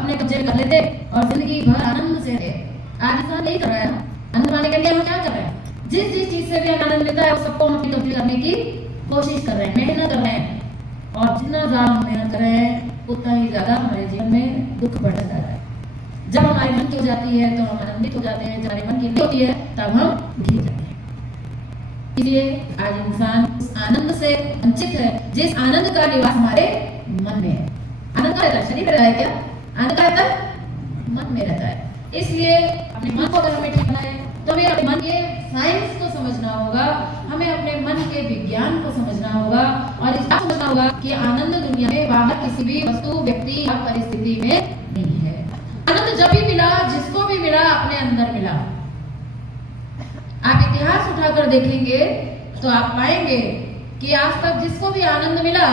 अपने कब्जे में कर लेते और जिंदगी भर आनंद से रहे। आज इंसान नहीं कर रहा है। आनंद पाने के लिए हम क्या कर रहे हैं? जिस जिस चीज से भी हमें आनंद मिलता है वो सबको हम अपनी कब्जे करने की कोशिश कर रहे हैं, मेहनत कर रहे हैं। और जितना ज्यादा हम मेहनत कर रहे हैं उतना ही ज्यादा हमारे जीवन में दुख बढ़ता जा रहा है। जब हमारी मन की हो जाती है तो हम आनंदित हो जाते हैं, जब हमारी मन की नहीं होती है तब हम घिर जाते हैं। इसलिए आज इंसान उस आनंद से वंचित है जिस आनंद का निवास हमारे मन में है। आनंद का रहता है, शरीर में रहता है क्या? आनंद का रहता है मन में रहता है। इसलिए अपने मन को अगर हमें ठीक करना है तो हमें अपने मन के साइंस को समझना होगा, हमें अपने मन के विज्ञान को समझना होगा और इस बात समझना होगा कि आनंद दुनिया में बाहर किसी भी वस्तु, व्यक्ति या परिस्थिति में नहीं है। आनंद जब भी मिला, जिसको भी मिला, अपने अंदर मिला। आप इतिहास उठाकर देखेंगे तो आप पाएंगे कि आज तक जिसको भी आनंद मिला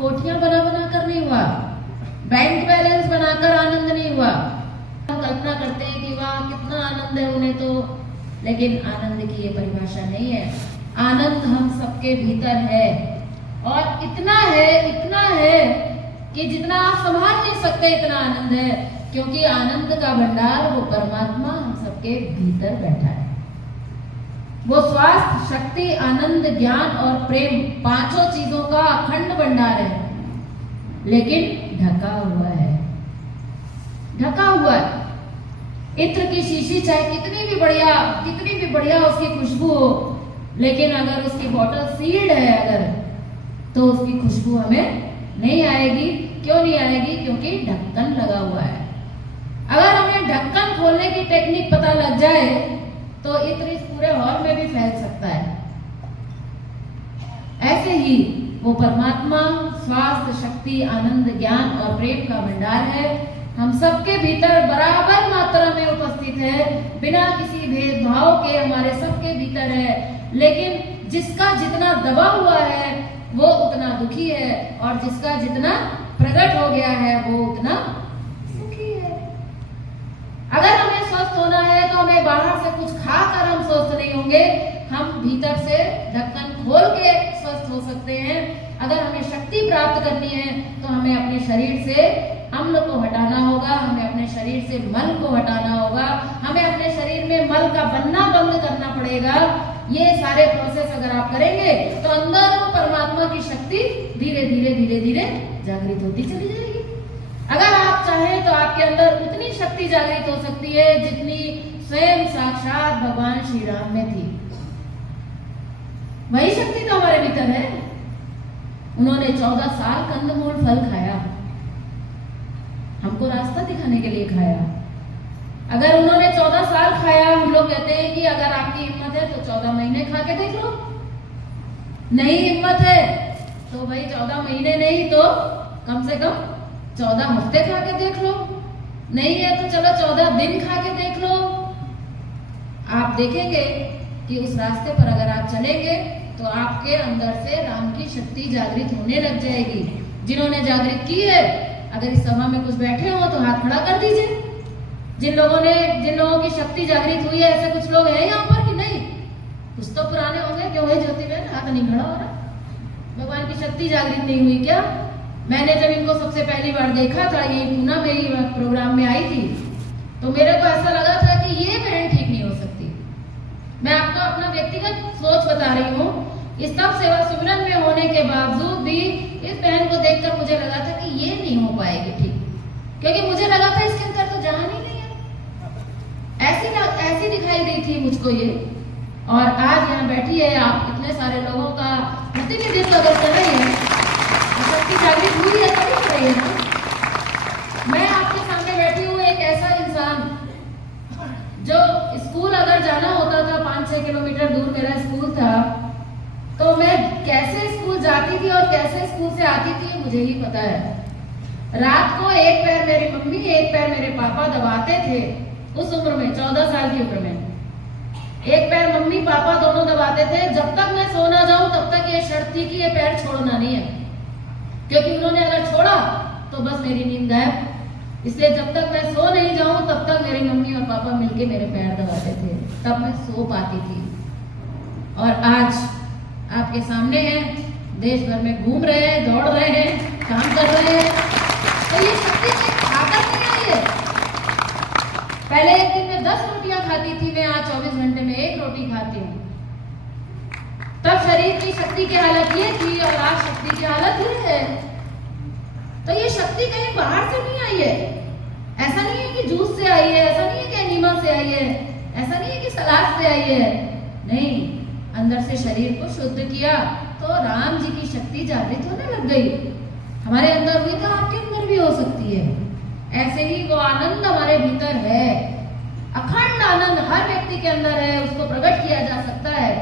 कोठियां बना बना कर नहीं हुआ, बैंक बैलेंस बनाकर आनंद नहीं हुआ। हम कल्पना करते हैं कि वाह कितना आनंद है उन्हें तो, लेकिन आनंद की ये परिभाषा नहीं है। आनंद हम सबके भीतर है और इतना है कि जितना आप संभाल नहीं सकते इतना आनंद है, क्योंकि आनंद का भंडार वो परमात्मा हम सबके भीतर बैठा है। वो स्वास्थ्य, शक्ति, आनंद, ज्ञान और प्रेम पांचों चीजों का अखंड भंडार है, लेकिन ढका हुआ है। इत्र की शीशी चाहे कितनी भी बढ़िया उसकी खुशबू हो, लेकिन अगर उसकी बॉटल सील्ड है अगर, तो उसकी खुशबू हमें नहीं आएगी। क्यों नहीं आएगी? क्योंकि ढक्कन लगा हुआ है। अगर हमें ढक्कन खोलने की टेक्निक पता लग जाए तो इत्र इस पूरे हॉल में भी फैल सकता है। ऐसे ही वो परमात्मा स्वास्थ्य, शक्ति, आनंद, ज्ञान और प्रेम का भंडार है। हम सबके भीतर बराबर मात्रा में उपस्थित है, बिना किसी भेदभाव के हमारे सबके भीतर है। लेकिन जिसका जितना दबा हुआ है वो उतना दुखी है और जिसका जितना प्रकट हो गया है वो उतना सुखी है। अगर हमें स्वस्थ होना है तो हमें बाहर से कुछ खाकर हम स्वस्थ नहीं होंगे, हम भीतर से ढक्कन खोल के स्वस्थ हो सकते हैं। अगर हमें शक्ति प्राप्त करनी है तो हमें अपने शरीर से अम्ल को हटाना होगा, हमें अपने शरीर से मल को हटाना होगा, हमें अपने शरीर में मल का बनना बंद करना पड़ेगा। ये सारे प्रोसेस अगर आप करेंगे तो अंदर वो परमात्मा की शक्ति धीरे धीरे जागृत होती चली जाएगी। अगर आप चाहें तो आपके अंदर उतनी शक्ति जागृत हो सकती है जितनी स्वयं साक्षात भगवान श्री राम में थी। वही शक्ति तो हमारे भीतर है। उन्होंने 14 साल कंदमूल फल खाया, हमको रास्ता दिखाने के लिए खाया। अगर उन्होंने 14 साल खाया, हम लोग कहते हैं कि अगर आपकी हिम्मत है तो 14 महीने खा के देख लो। नहीं हिम्मत है तो भाई 14 महीने नहीं तो कम से कम 14 हफ्ते खा के देख लो। नहीं है तो चलो 14 दिन खा के देख लो। आप देखेंगे कि उस रास्ते पर अगर आप चलेंगे तो आपके अंदर से राम की शक्ति जागृत होने लग जाएगी। जिन्होंने जागृत की है, अगर इस सभा में कुछ बैठे हो तो हाथ खड़ा कर दीजिए। जिन लोगों की शक्ति जागृत हुई है, ऐसे कुछ लोग हैं यहाँ पर कि नहीं? कुछ तो पुराने होंगे। क्यों है ज्योति बहन, हाथ नहीं खड़ा हो रहा? भगवान की शक्ति जागृत नहीं हुई क्या? मैंने जब इनको सबसे पहली बार देखा था, ये पूना मेरी प्रोग्राम में आई थी, तो मेरे को ऐसा लगा था कि ये बहन ठीक नहीं हो सकती। मैं आपको अपना व्यक्तिगत सोच बता रही हूँ। इस तब सेवा सिमरन में होने के बावजूद भी इस बहन को देखकर मुझे लगा था कि ये नहीं हो पाएगी ठीक, क्योंकि मुझे लगा था इसके अंदर तो जान ही नहीं है। ऐसी दिखाई दी थी मुझको ये। और आज यहाँ बैठी है, आप इतने सारे लोगों का प्रतिनिधित्व अगर कर रही है, शक्ति जागृत हुई है तभी कर रही है ना। मैं आपके सामने बैठी हूँ एक ऐसा इंसान जो स्कूल अगर जाना होता था 5-6 किलोमीटर दूर मेरा स्कूल था, तो मैं कैसे स्कूल जाती थी और कैसे स्कूल से आती थी मुझे ही पता है। रात को एक पैर मेरी मम्मी एक पैर मेरे पापा दबाते थे। उस उम्र में 14 साल की उम्र में एक पैर मम्मी पापा दोनों दबाते थे। जब तक मैं सो ना जाऊं तब तक ये शर्त थी कि ये पैर छोड़ना नहीं है, क्योंकि उन्होंने अगर छोड़ा तो बस मेरी नींद गायब। इसलिए जब तक मैं सो नहीं जाऊं तब तक मेरी मम्मी और पापा मिलके मेरे पैर दबाते थे, तब मैं सो पाती थी। और आज आपके सामने हैं, देश भर में घूम रहे हैं, दौड़ रहे हैं, काम कर रहे हैं। तो ये शक्ति की ताकत नहीं आई पहले एक दिन में 10 रोटियां खाती थी मैं, आज 24 घंटे में 1 रोटी खाती हूँ। तब शरीर की शक्ति की हालत ये थी और आज शक्ति की हालत ये है। तो ये शक्ति कहीं बाहर से नहीं आई है। ऐसा नहीं है कि जूस से आई है, ऐसा नहीं है कि एनीमा से आई है, ऐसा नहीं है कि सलाद से आई है। नहीं, अंदर से शरीर को शुद्ध किया तो राम जी की शक्ति जागृत होने लग गई। हमारे अंदर हुई तो आपके अंदर भी हो सकती है। ऐसे ही वो आनंद हमारे भीतर है, अखंड आनंद हर व्यक्ति के अंदर है, उसको प्रकट किया जा सकता है।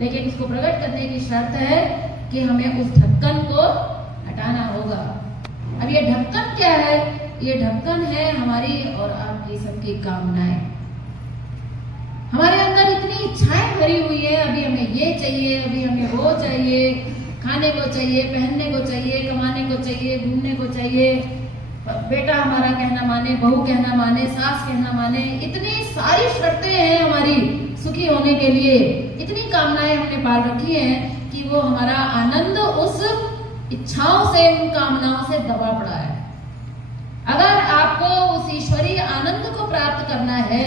लेकिन उसको प्रकट करने की शर्त है कि हमें उस ढक्कन को हटाना होगा। अब ये ढक्कन क्या है? ये ढक्कन है हमारी और आपकी सबकी कामनाएं। हमारे अंदर इतनी इच्छाएं भरी हुई है, अभी हमें ये चाहिए, अभी हमें वो चाहिए, खाने को चाहिए, पहनने को चाहिए, कमाने को चाहिए, घूमने को चाहिए, बेटा हमारा कहना माने, बहू कहना माने, सास कहना माने। इतनी सारी शर्तें हैं हमारी सुखी होने के लिए, इतनी कामनाएं हमने पाल रखी हैं कि वो हमारा आनंद उस इच्छाओं से, उन कामनाओं से दबा पड़ा है। अगर आपको उस ईश्वरीय आनंद को प्राप्त करना है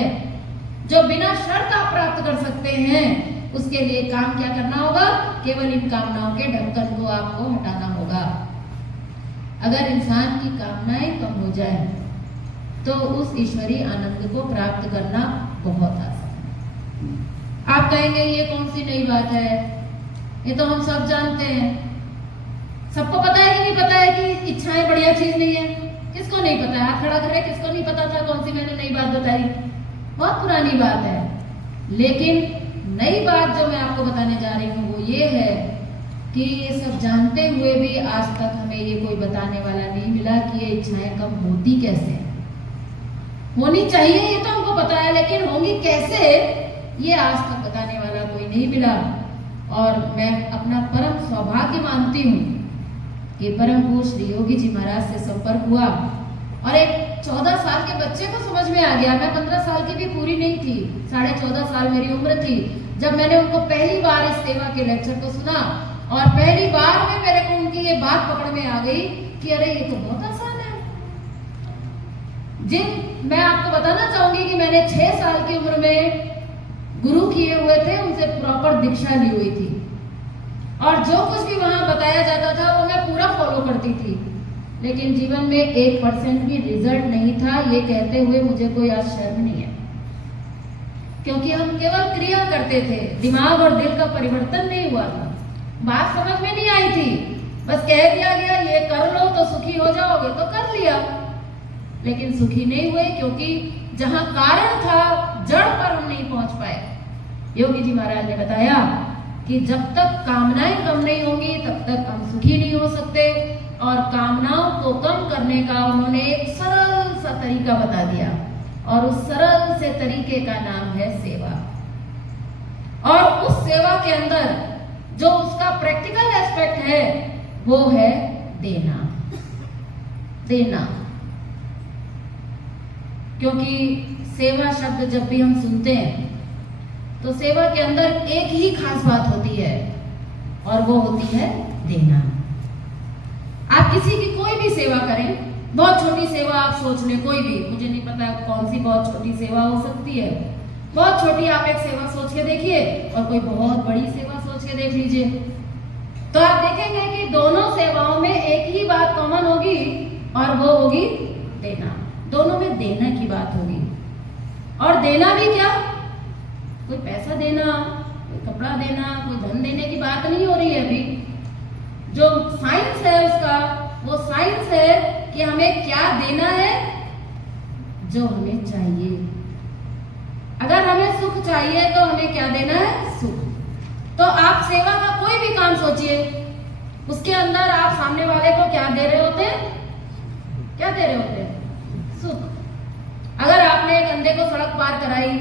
जो बिना शर्त आप प्राप्त कर सकते हैं, उसके लिए काम क्या करना होगा? केवल इन कामनाओं के ढक्कन को आपको हटाना होगा। अगर इंसान की कामनाएं कम हो जाए तो उस ईश्वरीय आनंद को प्राप्त करना बहुत आसान है। आप कहेंगे ये कौन सी नई बात है, ये तो हम सब जानते हैं। सबको पता है कि नहीं पता है कि इच्छाएं बढ़िया चीज नहीं है? किसको नहीं पता है? हाथ खड़ा करे, किसको नहीं पता था कौन सी मैंने नई बात बताई? बहुत पुरानी बात है। लेकिन नई बात जो मैं आपको बताने जा रही हूँ वो ये है कि ये सब जानते हुए भी आज तक हमें ये कोई बताने वाला नहीं मिला कि ये इच्छाएं कम होती कैसे हैं। होनी चाहिए ये तो हमको पता है, लेकिन होंगी कैसे ये आज तक बताने वाला कोई नहीं मिला। और मैं अपना परम सौभाग्य मानती हूँ कि परम पूज्य श्री योगी जी महाराज से संपर्क हुआ और एक 14 साल के बच्चे को समझ में आ गया। मैं 15 साल की भी पूरी नहीं थी, 14.5 साल मेरी उम्र थी जब मैंने उनको पहली बार इस सेवा के लेक्चर को सुना। और पहली बार में मेरे को उनकी ये बात पकड़ में आ गई कि अरे ये तो बहुत आसान है। मैं आपको बताना चाहूंगी कि मैंने 6 साल की उम्र में गुरु किए हुए थे, उनसे प्रॉपर दीक्षा ली हुई थी और जो कुछ भी वहां बताया जाता था वो मैं पूरा फॉलो करती थी। लेकिन जीवन में 1% भी रिजल्ट नहीं था, ये कहते हुए मुझे कोई आज शर्म नहीं है, क्योंकि हम केवल क्रिया करते थे, दिमाग और दिल का परिवर्तन नहीं हुआ था। बात समझ में नहीं आई थी, बस कह दिया गया ये कर लो तो सुखी हो जाओगे, तो कर लिया, लेकिन सुखी नहीं हुए क्योंकि जहां कारण था जड़ पर हम नहीं पहुंच पाए। योगी जी महाराज ने बताया कि जब तक कामनाएं कम नहीं होंगी तब तक हम सुखी नहीं हो सकते। और कामनाओं को कम करने का उन्होंने एक सरल सा तरीका बता दिया और उस सरल से तरीके का नाम है सेवा। और उस सेवा के अंदर जो उसका प्रैक्टिकल एस्पेक्ट है वो है देना। देना, क्योंकि सेवा शब्द जब भी हम सुनते हैं तो सेवा के अंदर एक ही खास बात होती है और वो होती है देना। आप किसी की कोई भी सेवा करें, बहुत छोटी सेवा आप सोच लें, कोई भी, मुझे नहीं पता कौन सी बहुत छोटी सेवा हो सकती है, बहुत छोटी आप एक सेवा सोच के देखिए और कोई बहुत बड़ी सेवा सोच के देख लीजिए, तो आप देखेंगे कि दोनों सेवाओं में एक ही बात कॉमन होगी और वो होगी देना। दोनों में देना की बात होगी। और देना भी क्या, कोई पैसा देना, कोई कपड़ा देना, कोई धन देने की बात नहीं हो रही है। अभी जो साइंस है उसका, वो साइंस है कि हमें क्या देना है, जो हमें चाहिए। अगर हमें सुख चाहिए तो हमें क्या देना है, सुख। तो आप सेवा का कोई भी काम सोचिए, उसके अंदर आप सामने वाले को क्या दे रहे होते हैं, क्या दे रहे होते हैं, सुख। अगर आपने एक अंधे को सड़क पार कराई